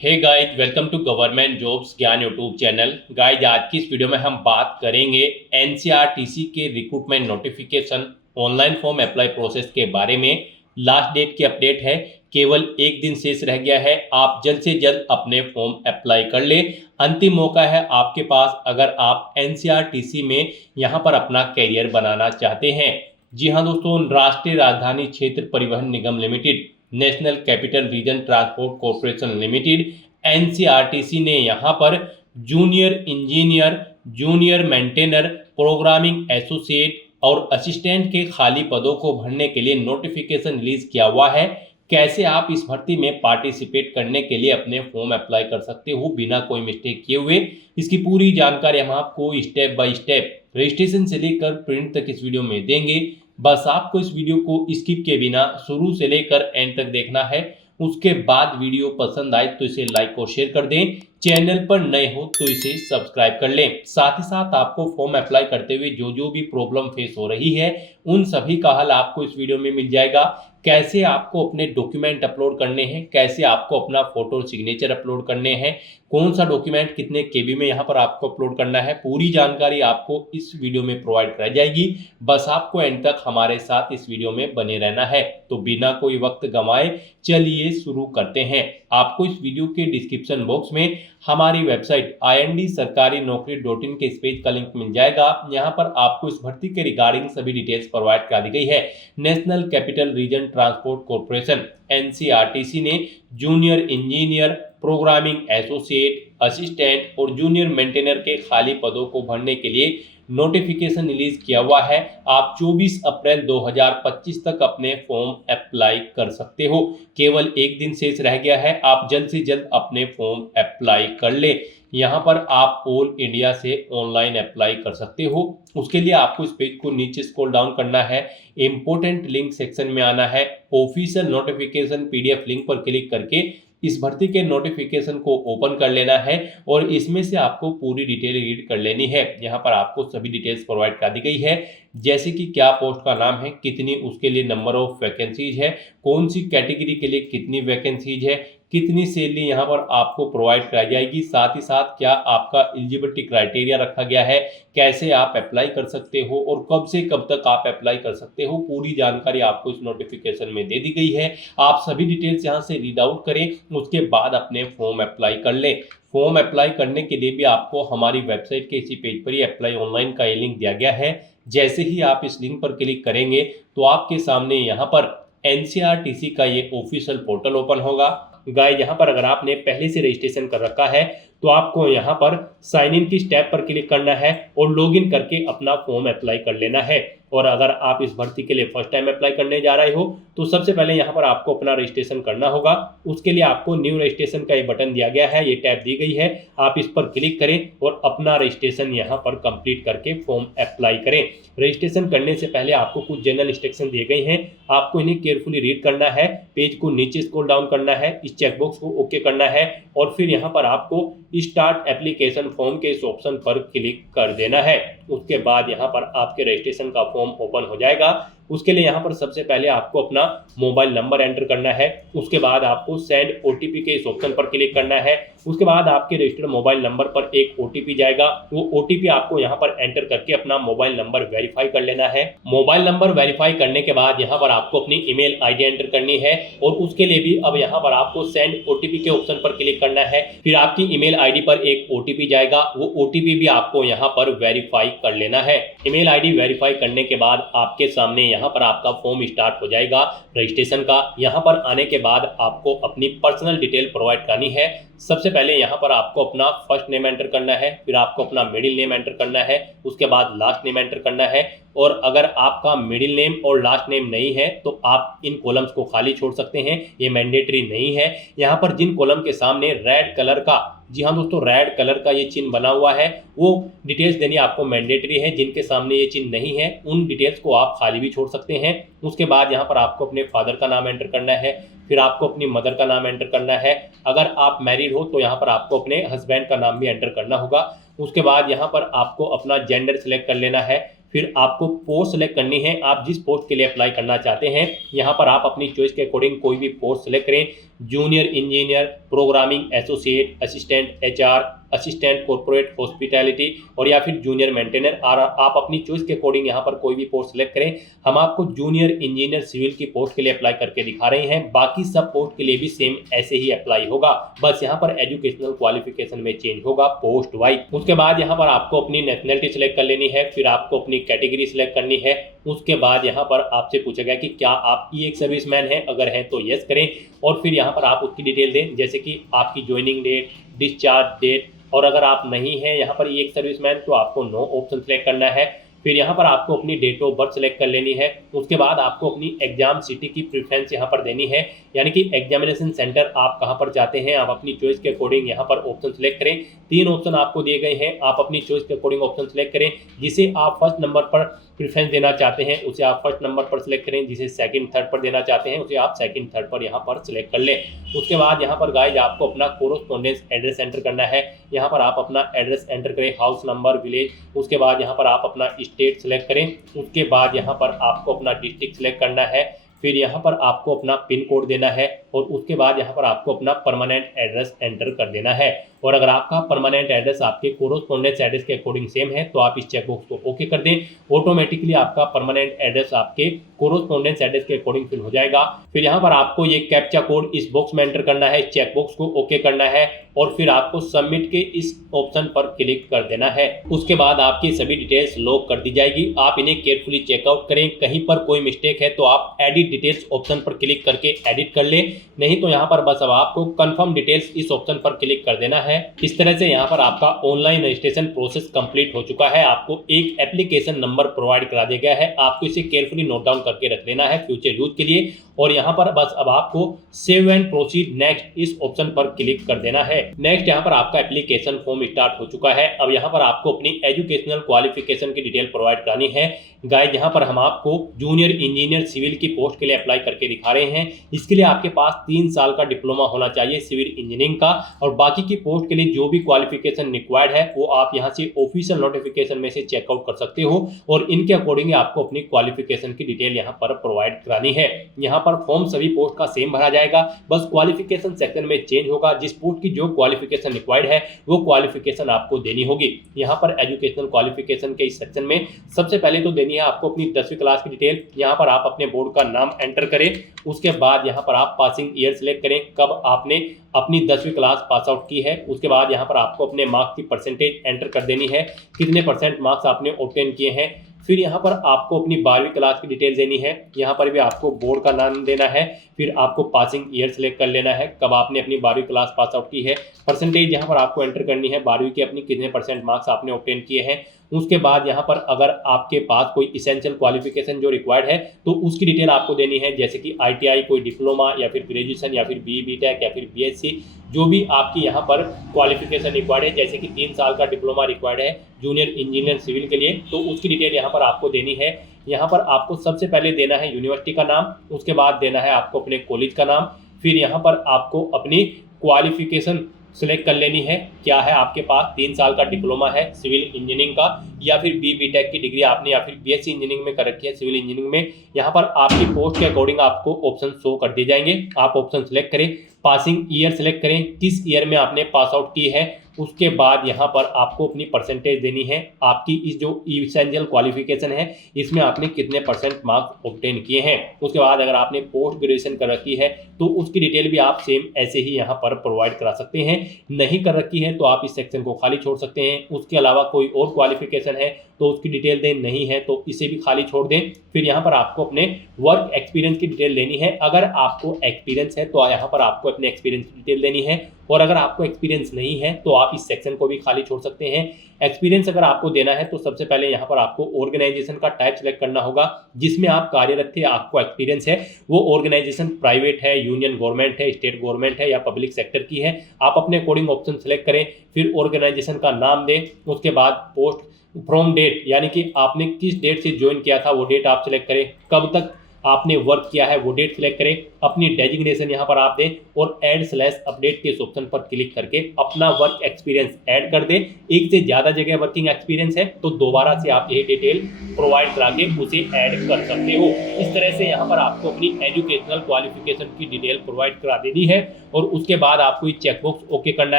Hey guys, welcome to government jobs Gyan YouTube channel. Guys, आज की इस वीडियो में हम बात करेंगे एनसीईआरटी के recruitment notification online form apply process के बारे में। लास्ट डेट की अपडेट है, केवल एक दिन शेष रह गया है। आप जल्द से जल्द अपने फॉर्म अप्लाई कर ले। अंतिम मौका है आपके पास अगर आप एनसीईआरटी में यहाँ पर अपना करियर बनाना चाहते हैं। जी हाँ दोस्तों, राष्ट्रीय राजधानी क्षेत्र परिवहन निगम limited, national capital region transport corporation limited NCERT ने यहाँ पर junior engineer, junior maintainer, programming associate और असिस्टेंट के खाली पदों को भरने के लिए नोटिफिकेशन रिलीज किया हुआ है। कैसे आप इस भर्ती में पार्टिसिपेट करने के लिए अपने फॉर्म अप्लाई कर सकते हो बिना कोई मिस्टेक किए हुए, इसकी पूरी जानकारी हम आपको स्टेप बाय स्टेप रजिस्ट्रेशन से लेकर प्रिंट तक इस वीडियो में देंगे। बस आपको इस वीडियो को स्किप के बिना शुरू से लेकर एंड तक देखना है। उसके बाद वीडियो पसंद आए तो इसे लाइक और शेयर कर दें। चैनल पर नए हो तो इसे सब्सक्राइब कर लें। साथ ही साथ आपको फॉर्म अप्लाई करते हुए जो भी प्रॉब्लम फेस हो रही है उन सभी का हल आपको इस वीडियो में मिल जाएगा। कैसे आपको अपने डॉक्यूमेंट अपलोड करने हैं, कैसे आपको अपना फोटो सिग्नेचर अपलोड करने हैं, कौन सा डॉक्यूमेंट कितने केबी में यहाँ पर आपको अपलोड करना है, पूरी जानकारी आपको इस वीडियो में प्रोवाइड कराई जाएगी। बस आपको एंड तक हमारे साथ इस वीडियो में बने रहना है। तो बिना कोई वक्त गंवाए चलिए शुरू करते हैं। आपको इस वीडियो के डिस्क्रिप्शन बॉक्स में हमारी वेबसाइट ind-sarkarinokri.in के इस पेज का लिंक मिल जाएगा। यहाँ पर आपको इस भर्ती के रिगार्डिंग सभी डिटेल्स प्रोवाइड करा दी गई है। National capital region transport corporation NCERT ने junior engineer, programming associate, assistant और जूनियर मेंटेनर के खाली पदों को भरने के लिए नोटिफिकेशन रिलीज किया हुआ है। आप 24 अप्रैल 2025 तक अपने फॉर्म अप्लाई कर सकते हो। केवल एक दिन शेष रह गया है, आप जल्द से जल्द अपने फॉर्म अप्लाई कर ले। यहाँ पर आप ऑल इंडिया से ऑनलाइन अप्लाई कर सकते हो। उसके लिए आपको इस पेज को नीचे स्क्रॉल डाउन करना है, इंपोर्टेंट लिंक सेक्शन में आना है, ऑफिशियल नोटिफिकेशन पीडीएफ लिंक पर क्लिक करके इस भर्ती के नोटिफिकेशन को ओपन कर लेना है और इसमें से आपको पूरी डिटेल रीड कर लेनी है। यहाँ पर आपको सभी डिटेल्स प्रोवाइड कर दी गई है, जैसे कि क्या पोस्ट का नाम है, कितनी उसके लिए नंबर ऑफ वैकेंसीज है, कौन सी कैटेगरी के लिए कितनी वैकेंसीज है, कितनी सैलरी यहाँ पर आपको प्रोवाइड कराई जाएगी, साथ ही साथ क्या आपका एलिजिबिलिटी क्राइटेरिया रखा गया है, कैसे आप अप्लाई कर सकते हो और कब से कब तक आप अप्लाई कर सकते हो, पूरी जानकारी आपको इस नोटिफिकेशन में दे दी गई है। आप सभी डिटेल्स यहाँ से रीड आउट करें, उसके बाद अपने फॉर्म अप्लाई कर लें। फॉर्म अप्लाई करने के लिए भी आपको हमारी वेबसाइट के इसी पेज पर ही अप्लाई ऑनलाइन का ये लिंक दिया गया है। जैसे ही आप इस लिंक पर क्लिक करेंगे तो आपके सामने यहाँ पर एनसीईआरटी का ये ऑफिशियल पोर्टल ओपन होगा। गाइस, यहाँ पर अगर आपने पहले से रजिस्ट्रेशन कर रखा है तो आपको यहाँ पर साइन इन की स्टेप पर क्लिक करना है और लॉगिन करके अपना फॉर्म अप्लाई कर लेना है। और अगर आप इस भर्ती के लिए फर्स्ट टाइम अप्लाई करने जा रहे हो तो सबसे पहले यहाँ पर आपको अपना रजिस्ट्रेशन करना होगा। उसके लिए आपको न्यू रजिस्ट्रेशन का ये बटन दिया गया है, ये टैब दी गई है, आप इस पर क्लिक करें और अपना रजिस्ट्रेशन यहाँ पर कंप्लीट करके फॉर्म अप्लाई करें। रजिस्ट्रेशन करने से पहले आपको कुछ जनरल इंस्ट्रक्शन दिए गए हैं, आपको इन्हें केयरफुली रीड करना है, पेज को नीचे स्क्रॉल डाउन करना है, इस चेकबॉक्स को ओके करना है और फिर यहाँ पर आपको स्टार्ट एप्लीकेशन फॉर्म के इस ऑप्शन पर क्लिक कर देना है। उसके बाद यहाँ पर आपके रजिस्ट्रेशन का फॉर्म ओपन हो जाएगा। उसके लिए यहाँ पर सबसे पहले आपको अपना मोबाइल नंबर एंटर करना है। उसके बाद आपको सेंड ओटीपी के इस ऑप्शन पर क्लिक करना है। उसके बाद आपके रजिस्टर्ड मोबाइल नंबर पर एक ओटीपी जाएगा। वो ओटीपी आपको यहाँ पर एंटर करके अपना मोबाइल नंबर वेरीफाई कर लेना है। मोबाइल नंबर वेरीफाई करने के बाद यहाँ पर आपको अपनी ईमेल आईडी एंटर करनी है और उसके लिए भी अब यहाँ पर आपको सेंड ओटीपी के ऑप्शन पर क्लिक करना है। फिर आपकी ईमेल आईडी पर एक ओटीपी जाएगा, वो ओटीपी भी आपको यहाँ पर वेरीफाई कर लेना है। ईमेल आईडी वेरीफाई करने के बाद आपके सामने यहाँ पर आपका फॉर्म स्टार्ट हो जाएगा रजिस्ट्रेशन का। यहाँ पर आने के बाद आपको अपनी पर्सनल डिटेल प्रोवाइड करनी है। सबसे पहले यहाँ पर आपको अपना फर्स्ट नेम एंटर करना है, फिर आपको अपना मिडिल नेम एंटर करना है, उसके बाद लास्ट नेम एंटर करना है। और अगर आपका मिडिल नेम और लास्ट नेम नहीं है तो आप इन कॉलम्स को खाली छोड़ सकते हैं, ये मैंडेटरी नहीं है। यहाँ पर जिन कॉलम के सामने रेड कलर का, जी हाँ दोस्तों, रेड कलर का ये चिन्ह बना हुआ है वो डिटेल्स देनी आपको मैंडेटरी है। जिनके सामने ये चिन्ह नहीं है उन डिटेल्स को आप खाली भी छोड़ सकते हैं। उसके बाद यहाँ पर आपको अपने फादर का नाम एंटर करना है, फिर आपको अपनी मदर का नाम एंटर करना है। अगर आप मैरिड हो तो यहाँ पर आपको अपने हस्बैंड का नाम भी एंटर करना होगा। उसके बाद यहाँ पर आपको अपना जेंडर सिलेक्ट कर लेना है, फिर आपको पोस्ट सेलेक्ट करनी है, आप जिस पोस्ट के लिए अप्लाई करना चाहते हैं। यहाँ पर आप अपनी चॉइस के अकॉर्डिंग कोई भी पोस्ट सेलेक्ट करें। Junior engineer, programming associate, assistant HR, assistant corporate hospitality और या फिर जूनियर मेंटेनर। और आप अपनी चॉइस के अकॉर्डिंग यहाँ पर कोई भी पोस्ट सेलेक्ट करें। हम आपको जूनियर इंजीनियर सिविल की पोस्ट के लिए अप्लाई करके दिखा रहे हैं, बाकी सब पोस्ट के लिए भी सेम ऐसे ही अप्लाई होगा, बस यहाँ पर एजुकेशनल क्वालिफिकेशन में चेंज होगा पोस्ट वाइज। उसके बाद यहाँ पर आपको अपनी नेशनलिटी सिलेक्ट कर लेनी है, फिर आपको अपनी कैटेगरी सिलेक्ट करनी है। उसके बाद यहाँ पर आपसे पूछा गया कि क्या आप ई एक सर्विसमैन हैं, अगर हैं तो यस करें और फिर यहाँ पर आप उसकी डिटेल दें, जैसे कि आपकी ज्वाइनिंग डेट, डिस्चार्ज डेट। और अगर आप नहीं हैं यहाँ पर एक सर्विसमैन तो आपको नो ऑप्शन सेलेक्ट करना है। फिर यहाँ पर आपको अपनी डेट ऑफ बर्थ सेलेक्ट कर लेनी है। उसके बाद आपको अपनी एग्जाम सिटी की प्रेफरेंस यहाँ पर देनी है, यानी कि एग्जामिनेशन सेंटर आप कहाँ पर चाहते हैं, आप अपनी चॉइस के अकॉर्डिंग यहाँ पर ऑप्शन सेलेक्ट करें। 3 ऑप्शन आपको दिए गए हैं, आप अपनी चॉइस के अकॉर्डिंग ऑप्शन सेलेक्ट करें। जिसे आप फर्स्ट नंबर पर प्रेफरेंस देना चाहते हैं उसे आप फर्स्ट नंबर पर सिलेक्ट करें, जिसे सेकंड थर्ड पर देना चाहते हैं उसे आप सेकंड थर्ड पर यहाँ पर सिलेक्ट कर लें। उसके बाद यहाँ पर गाइज आपको अपना कोरोस्पोंडेंस एड्रेस एंटर करना है। यहाँ पर आप अपना एड्रेस एंटर करें, हाउस नंबर, विलेज। उसके बाद यहाँ पर आप अपना स्टेट सेलेक्ट करें। उसके बाद यहाँ पर आपको अपना डिस्ट्रिक्ट सेलेक्ट करना है। फिर यहाँ पर आपको अपना पिन कोड देना है और उसके बाद यहाँ पर आपको अपना परमानेंट एड्रेस एंटर कर देना है। और अगर आपका परमानेंट एड्रेस आपके कोरोस्पोंडेंस एड्रेस के अकॉर्डिंग सेम है तो आप इस चेकबॉक्स को ओके कर दें। ऑटोमेटिकली आपका परमानेंट एड्रेस आपके कोरोस्पोंडेंस एड्रेस के अकॉर्डिंग फिल हो जाएगा। फिर यहाँ पर आपको ये कैप्चा कोड इस बॉक्स में एंटर करना है, चेकबॉक्स को ओके करना है और फिर आपको सबमिट के इस ऑप्शन पर क्लिक कर देना है। उसके बाद आपकी सभी डिटेल्स लॉक कर दी जाएगी। आप इन्हें केयरफुली चेकआउट करें, कहीं पर कोई मिस्टेक है तो आप एडिट डिटेल्स ऑप्शन पर क्लिक करके एडिट कर लें, नहीं तो यहाँ पर बस अब आपको कंफर्म डिटेल्स इस ऑप्शन पर क्लिक कर देना है। इस तरह से यहाँ पर आपका ऑनलाइन रजिस्ट्रेशन प्रोसेस कंप्लीट हो चुका है। आपको एक एप्लीकेशन नंबर प्रोवाइड करा दिया गया है, आपको इसे केयरफुली नोट डाउन करके रख लेना है फ्यूचर यूज के लिए। और यहाँ पर बस अब आपको सेव एंड प्रोसीड नेक्स्ट इस ऑप्शन पर क्लिक कर देना है। नेक्स्ट यहाँ पर आपका एप्लीकेशन फॉर्म स्टार्ट हो चुका है। अब यहाँ पर आपको अपनी एजुकेशनल क्वालिफिकेशन की डिटेल प्रोवाइड करानी है। गाइस यहाँ पर हम आपको जूनियर इंजीनियर सिविल की पोस्ट के लिए अप्लाई करके दिखा रहे हैं। इसके लिए आपके पास 3 साल का डिप्लोमा होना चाहिए सिविल इंजीनियरिंग का, और बाकी की पोस्ट के लिए जो भी क्वालिफिकेशन रिक्वायर्ड है वो आप यहाँ से ऑफिशियल नोटिफिकेशन में से चेकआउट कर सकते हो और इनके अकॉर्डिंग आपको अपनी क्वालिफिकेशन की डिटेल यहाँ पर प्रोवाइड करानी है। यहाँ पर फॉर्म सभी पोस्ट का सेम भरा जाएगा, बस क्वालिफिकेशन सेक्शन में चेंज होगा। जिस पोस्ट की जो क्वालिफिकेशन रिक्वायर्ड है वो क्वालिफिकेशन आपको देनी होगी। यहाँ पर एजुकेशनल क्वालिफिकेशन के इस सेक्शन में सबसे पहले तो देनी है आपको अपनी 10वीं क्लास की डिटेल। यहाँ पर आप अपने बोर्ड का नाम एंटर करें। उसके बाद यहाँ पर आप पासिंग ईयर सेलेक्ट करें, कब आपने अपनी 10वीं क्लास पास आउट की है। उसके बाद यहाँ पर आपको अपने मार्क्स की परसेंटेज एंटर कर देनी है, कितने % मार्क्स आपने ऑब्टेन किए हैं। फिर यहाँ पर आपको अपनी 12वीं क्लास की डिटेल देनी है, यहाँ पर भी आपको बोर्ड का नाम देना है। फिर आपको पासिंग ईयर सेलेक्ट कर लेना है, कब आपने अपनी 12वीं क्लास पास आउट की है। परसेंटेज यहाँ पर आपको एंटर करनी है, 12वीं के अपनी कितने % मार्क्स आपने ऑब्टेन किए हैं। उसके बाद यहाँ पर अगर आपके पास कोई इसेंशियल क्वालिफिकेशन जो रिक्वायर्ड है तो उसकी डिटेल आपको देनी है, जैसे कि ITI, कोई डिप्लोमा या फिर ग्रेजुएशन या फिर BE BTech या फिर BSc, जो भी आपकी यहाँ पर क्वालिफिकेशन रिक्वायर्ड है। जैसे कि 3 साल का डिप्लोमा रिक्वायर्ड है जूनियर इंजीनियर सिविल के लिए, तो उसकी डिटेल यहाँ पर आपको देनी है। यहाँ पर आपको सबसे पहले देना है यूनिवर्सिटी का नाम, उसके बाद देना है आपको अपने कॉलेज का नाम। फिर यहाँ पर आपको अपनी क्वालिफिकेशन सेलेक्ट कर लेनी है, क्या है आपके पास 3 साल का डिप्लोमा है सिविल इंजीनियरिंग का या फिर BE BTech की डिग्री आपने या फिर BSc इंजीनियरिंग में कर रखी है सिविल इंजीनियरिंग में। यहाँ पर आपकी पोस्ट के अकॉर्डिंग आपको ऑप्शन शो कर दिए जाएंगे, आप ऑप्शन सेलेक्ट करें। पासिंग ईयर सेलेक्ट करें, किस ईयर में आपने पास आउट की है। उसके बाद यहाँ पर आपको अपनी परसेंटेज देनी है, आपकी इस जो इसेंशियल क्वालिफिकेशन है इसमें आपने कितने % मार्क्स ऑब्टेन किए हैं। उसके बाद अगर आपने पोस्ट ग्रेजुएशन कर रखी है तो उसकी डिटेल भी आप सेम ऐसे ही यहाँ पर प्रोवाइड करा सकते हैं। नहीं कर रखी है तो आप इस सेक्शन को खाली छोड़ सकते हैं। उसके अलावा कोई और क्वालिफिकेशन है तो उसकी डिटेल दें, नहीं है तो इसे भी खाली छोड़ दें। फिर यहाँ पर आपको अपने वर्क एक्सपीरियंस की डिटेल लेनी है, अगर आपको एक्सपीरियंस है तो यहाँ पर आपको अपने एक्सपीरियंस की डिटेल देनी है, और अगर आपको एक्सपीरियंस नहीं है तो आप इस सेक्शन को भी खाली छोड़ सकते हैं। एक्सपीरियंस अगर आपको देना है तो सबसे पहले यहाँ पर आपको ऑर्गेनाइजेशन का टाइप सेलेक्ट करना होगा जिसमें आप कार्यरत थे, आपको एक्सपीरियंस है। वो ऑर्गेनाइजेशन प्राइवेट है, यूनियन गवर्नमेंट है, स्टेट गवर्नमेंट है या पब्लिक सेक्टर की है। आप अपने अकॉर्डिंग ऑप्शन सेलेक्ट करें, फिर ऑर्गेनाइजेशन का नाम दें। उसके बाद पोस्ट फ्रॉम डेट, यानी कि आपने किस डेट से ज्वाइन किया था वो डेट आप सेलेक्ट करें, कब तक आपने वर्क किया है वो डेट सिलेक्ट करें, अपनी डेजिग्नेशन यहाँ पर आप दें और ऐड/अपडेट के इस ऑप्शन पर क्लिक करके अपना वर्क एक्सपीरियंस ऐड कर दें। एक से ज़्यादा जगह वर्किंग एक्सपीरियंस है तो दोबारा से आप ये डिटेल प्रोवाइड करा के उसे ऐड कर सकते हो। इस तरह से यहाँ पर आपको अपनी एजुकेशनल क्वालिफिकेशन की डिटेल प्रोवाइड करा देनी है और उसके बाद आपको ये चेकबॉक्स ओके करना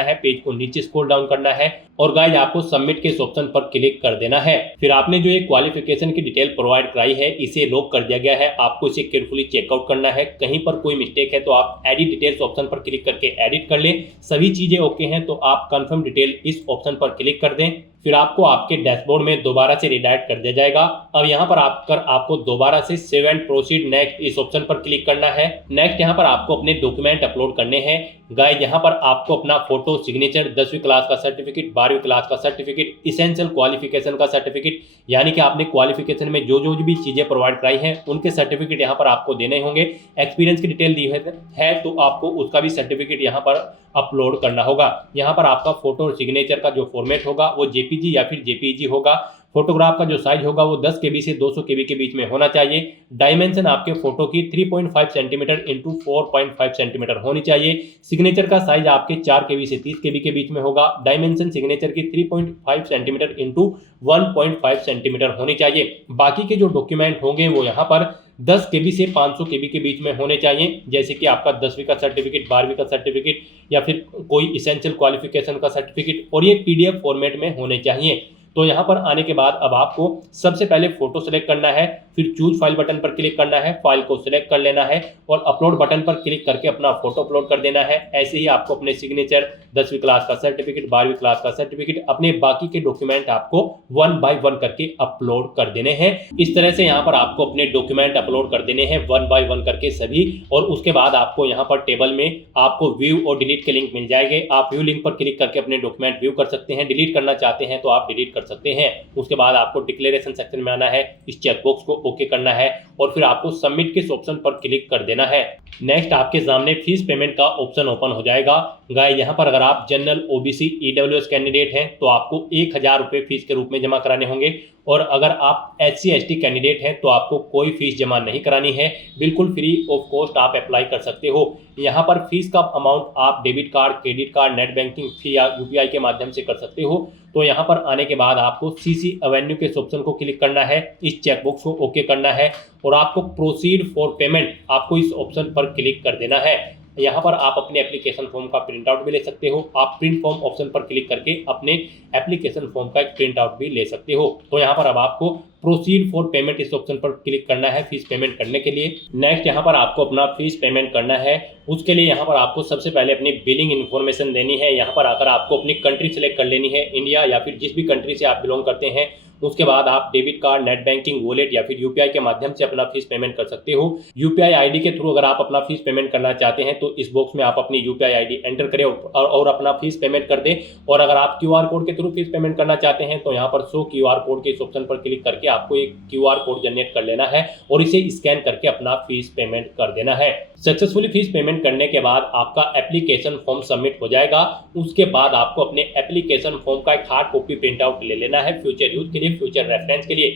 है, पेज को नीचे स्क्रॉल डाउन करना है और गाइस आपको सबमिट के इस ऑप्शन पर क्लिक कर देना है। फिर आपने जो ये क्वालिफिकेशन की डिटेल प्रोवाइड कराई है इसे लॉक कर दिया गया है, आपको इसे केयरफुली चेकआउट करना है। कहीं पर कोई मिस्टेक है तो आप एडिट डिटेल्स ऑप्शन पर क्लिक करके एडिट कर लें। सभी चीजें ओके हैं तो आप कंफर्म डिटेल इस ऑप्शन पर क्लिक कर दें। फिर आपको आपके डैशबोर्ड में दोबारा से रिडायरेक्ट कर दिया जाएगा। अब यहाँ पर आपको दोबारा से सेव एंड प्रोसीड नेक्स्ट इस ऑप्शन पर क्लिक करना है। नेक्स्ट यहाँ पर आपको अपने डॉक्यूमेंट अपलोड करने हैं। गाइस यहाँ पर आपको अपना फोटो, सिग्नेचर, 10वीं क्लास का सर्टिफिकेट, 12वीं क्लास का सर्टिफिकेट, इसेंशियल क्वालिफिकेशन का सर्टिफिकेट, यानी कि आपने क्वालिफिकेशन में जो भी चीजें प्रोवाइड कराई हैं उनके सर्टिफिकेट यहाँ पर आपको देने होंगे। एक्सपीरियंस की डिटेल दी है तो आपको उसका भी सर्टिफिकेट यहाँ पर अपलोड करना होगा। यहाँ पर आपका फोटो और सिग्नेचर का जो फॉर्मेट होगा वो जेपीजी या फिर जेपीजी होगा। फोटोग्राफ का जो साइज होगा वो 10 KB से 200 KB के बीच में होना चाहिए। डायमेंशन आपके फोटो की 3.5 सेंटीमीटर इंटू 4.5 सेंटीमीटर होनी चाहिए। सिग्नेचर का साइज आपके 4 KB से 30 KB के बीच में होगा। डायमेंशन सिग्नेचर की 3.5 सेंटीमीटर इंटू 1.5 सेंटीमीटर होनी चाहिए। बाकी के जो डॉक्यूमेंट होंगे वो यहाँ पर 10 KB से 500 KB के बीच में होने चाहिए, जैसे कि आपका 10वीं का सर्टिफिकेट, 12वीं का सर्टिफिकेट या फिर कोई इसेंशियल क्वालिफिकेशन का सर्टिफिकेट, और ये PDF फॉर्मेट में होने चाहिए। तो यहाँ पर आने के बाद अब आपको सबसे पहले फोटो सेलेक्ट करना है, फिर चूज फाइल बटन पर क्लिक करना है, फाइल को सिलेक्ट कर लेना है और अपलोड बटन पर क्लिक करके अपना फोटो अपलोड कर देना है। ऐसे ही आपको अपने सिग्नेचर, 10वीं क्लास का सर्टिफिकेट, 12वीं क्लास का सर्टिफिकेट, अपने बाकी के डॉक्यूमेंट आपको 1 बाय 1 करके अपलोड कर देने हैं। इस तरह से यहाँ पर आपको अपने डॉक्यूमेंट अपलोड कर देने हैं 1 बाय 1 करके सभी, और उसके बाद आपको यहाँ पर टेबल में आपको व्यू और डिलीट के लिंक मिल जाएंगे। आप व्यू लिंक पर क्लिक करके अपने डॉक्यूमेंट व्यू कर सकते हैं, डिलीट करना चाहते हैं तो आप डिलीट कर सकते हैं। उसके बाद आपको डिक्लेरेशन सेक्शन में आना है, इस चेकबॉक्स को ओके करना है और फिर आपको सबमिट के ऑप्शन पर क्लिक कर देना है। नेक्स्ट आपके सामने फीस पेमेंट का ऑप्शन ओपन हो जाएगा। गाइस यहाँ पर अगर आप जनरल, OBC, EWS कैंडिडेट हैं तो आपको 1000 रुपये फीस के रूप में जमा कराने होंगे, और अगर आप SC ST कैंडिडेट हैं तो आपको कोई फीस जमा नहीं करानी है, बिल्कुल फ्री ऑफ कॉस्ट आप अप्लाई कर सकते हो। यहाँ पर फीस का अमाउंट आप debit card, credit card, net banking fee या UPI के माध्यम से कर सकते हो। तो यहाँ पर आने के बाद आपको CC एवेन्यू के ऑप्शन को क्लिक करना है, इस चेकबॉक्स को ओके करना है और आपको प्रोसीड फॉर पेमेंट आपको इस ऑप्शन पर क्लिक कर देना है। यहाँ पर आप अपने एप्लीकेशन फॉर्म का प्रिंट आउट भी ले सकते हो। आप प्रिंट फॉर्म ऑप्शन पर क्लिक करके अपने एप्लीकेशन फॉर्म का एक प्रिंट आउट भी ले सकते हो। तो यहाँ पर अब आपको प्रोसीड फॉर पेमेंट इस ऑप्शन पर क्लिक करना है फीस पेमेंट करने के लिए। नेक्स्ट यहाँ पर आपको अपना फीस पेमेंट करना है। उसके लिए यहाँ पर आपको सबसे पहले अपनी बिलिंग इन्फॉर्मेशन देनी है। यहाँ पर आकर आपको अपनी कंट्री सेलेक्ट कर लेनी है, इंडिया या फिर जिस भी कंट्री से आप बिलोंग करते हैं। उसके बाद आप debit card, net banking, wallet या फिर UPI के माध्यम से अपना फीस पेमेंट कर सकते हो। UPI ID के थ्रू अगर आप अपना फीस पेमेंट करना चाहते हैं तो इस बॉक्स में आप अपनी UPI ID एंटर करें और अपना फीस पेमेंट कर दें। और अगर आप QR कोड के थ्रू फीस पेमेंट करना चाहते हैं तो यहाँ पर शो QR कोड के इस ऑप्शन पर क्लिक करके आपको एक QR कोड जनरेट कर लेना है और इसे स्कैन करके अपना फीस पेमेंट कर देना है। सक्सेसफुली फीस पेमेंट करने के बाद आपका एप्लीकेशन फॉर्म सबमिट हो जाएगा। उसके बाद आपको अपने एप्लीकेशन फॉर्म का एक हार्ड कॉपी प्रिंट आउट ले लेना है फ्यूचर यूज के लिए, फ्यूचर रेफरेंस के लिए।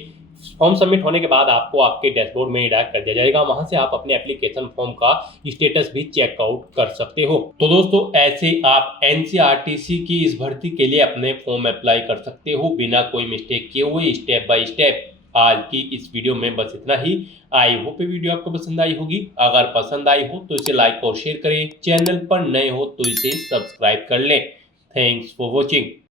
फॉर्म सबमिट होने के बाद आपको आपके डैशबोर्ड में डायरेक्ट कर दिया जाएगा, वहां से आप अपने एप्लीकेशन फॉर्म का स्टेटस भी चेकआउट कर सकते हो। तो दोस्तों ऐसे आप NCRTC की इस भर्ती के लिए अपने फॉर्म अप्लाई कर सकते हो बिना कोई मिस्टेक किए हुए, स्टेप बाय स्टेप। आज की इस वीडियो में बस इतना ही। आई होप ये वीडियो आपको पसंद आई होगी। अगर पसंद आई हो तो इसे लाइक और शेयर करें, चैनल पर नए हो तो इसे सब्सक्राइब कर लें। Thanks for watching.